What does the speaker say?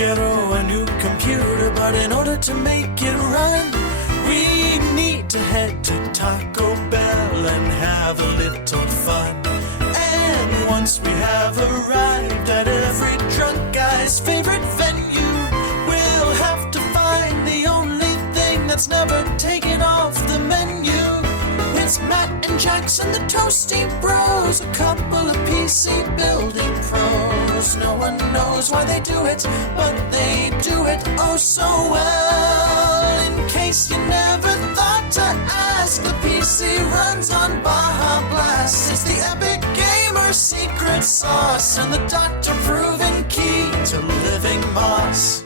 quiero a new computer, but in order to make it run, we need to head to Taco Bell and have a little fun. And once we have arrived at every drunk guy's favorite venue, we'll have to find the only thing that's never taken off the menu. It's Matt and Jackson, the Toasty Bros, a couple of PC building pros. No one knows why they do it, but they do it oh so well. In case you never thought to ask, the PC runs on Baja Blast. It's the epic gamer secret sauce and the doctor-proven key to living moss.